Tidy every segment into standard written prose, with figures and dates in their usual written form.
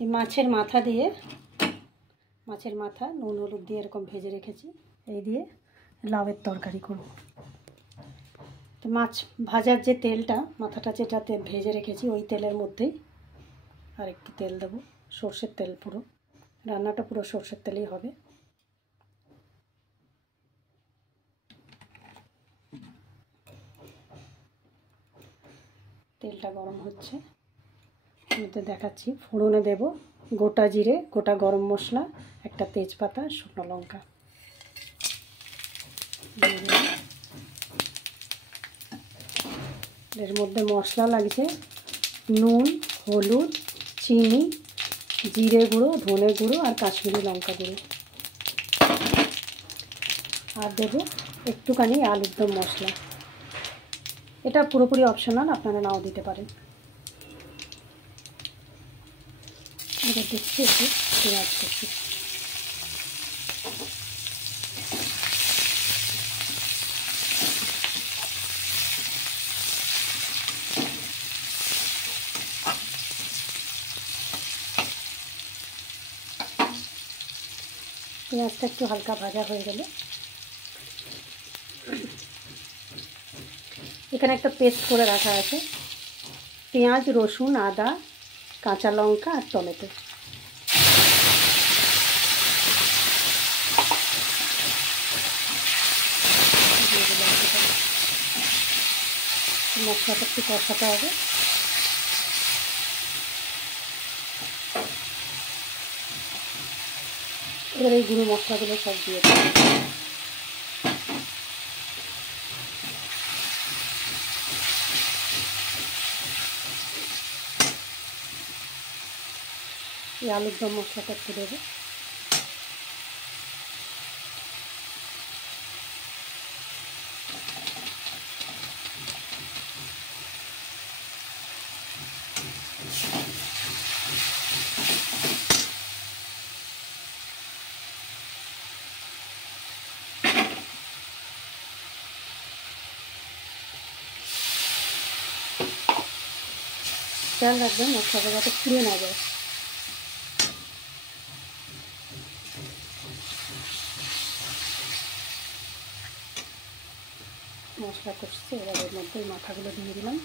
এই মাছের মাথা দিয়ে, মাছের মাথা নুন হলুদ দিয়ে এরকম ভেজে রেখেছি, এই দিয়ে লাউয়ের তরকারি করব। তো মাছ ভাজার যে তেলটা, মাথাটা যেটাতে ভেজে রেখেছি ওই তেলের মধ্যেই আর একটু তেল দেবো, সর্ষের তেল, পুরো রান্নাটা পুরো সর্ষের তেলেই হবে। তেলটা গরম হচ্ছে, মধ্যে দেখাচ্ছি ফোড়নে দেব গোটা জিরে, গোটা গরম মশলা, একটা তেজপাতা, শুকনো লঙ্কা। এর মধ্যে মশলা লাগছে নুন, হলুদ, চিনি, জিরে গুঁড়ো, ধনে গুঁড়ো আর কাশ্মীরি লঙ্কা গুঁড়ো। আর দেবো একটুখানি আলুর দম মশলা। এটা পুরোপুরি অপশনাল, আপনারা নাও দিতে পারেন। এবার দেখছি একটু পেঁয়াজ করছি। পেঁয়াজটা একটু হালকা ভাজা হয়ে গেলে এখানে একটা পেস্ট করে রাখা আছে, পেঁয়াজ, রসুন, আদা, কাঁচা লঙ্কা আর টমেটো। মশলাটা একটু কষাতে হবে। এবার এই গুঁড়ো মশলাগুলো সব দিয়ে দেবো। এই আলুর দম মশলাটা একটু দেবো। খেয়াল রাখবেন মশলাটা যাতে পুড়ে না যায়। মশলা কষছে, এবার এর মধ্যে মাথাগুলো দিয়ে দিলাম।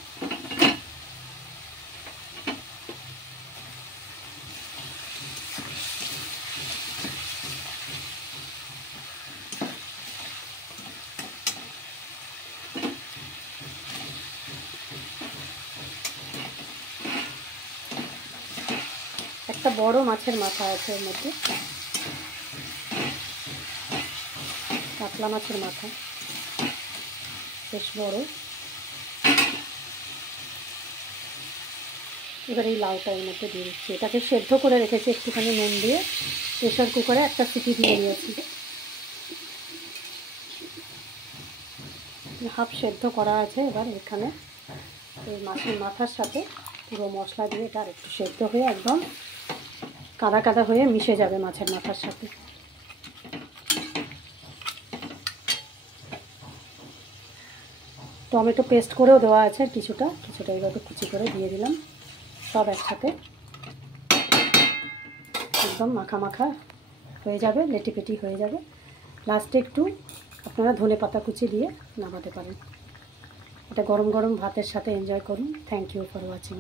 একটা বড় মাছের মাথা আছে এর মধ্যে, কাতলা মাছের মাথা, বেশ বড়। এবার এই লাউটা এর মধ্যে দিয়ে দিচ্ছি। এটাকে সেদ্ধ করে রেখেছি একটুখানি নুন দিয়ে, প্রেশার কুকারে একটা সিটি দিয়ে দিয়েছি। হাফ সেদ্ধ করা আছে। এবার এখানে এই মাছের মাথার সাথে পুরো মশলা দিয়ে এটা আর একটু সেদ্ধ হয়ে একদম কাদা কাদা হয়ে মিশে যাবে মাছের মাথার সাথে। টমেটো পেস্ট করেও দেওয়া আছে আর কিছুটা এইভাবে কুচি করে দিয়ে দিলাম। সব একসাথে একদম মাখা মাখা হয়ে যাবে, লেটিপেটি হয়ে যাবে। লাস্টে একটু আপনারা ধনে পাতা কুচি দিয়ে নামাতে পারেন। এটা গরম গরম ভাতের সাথে এনজয় করুন। Thank you for watching.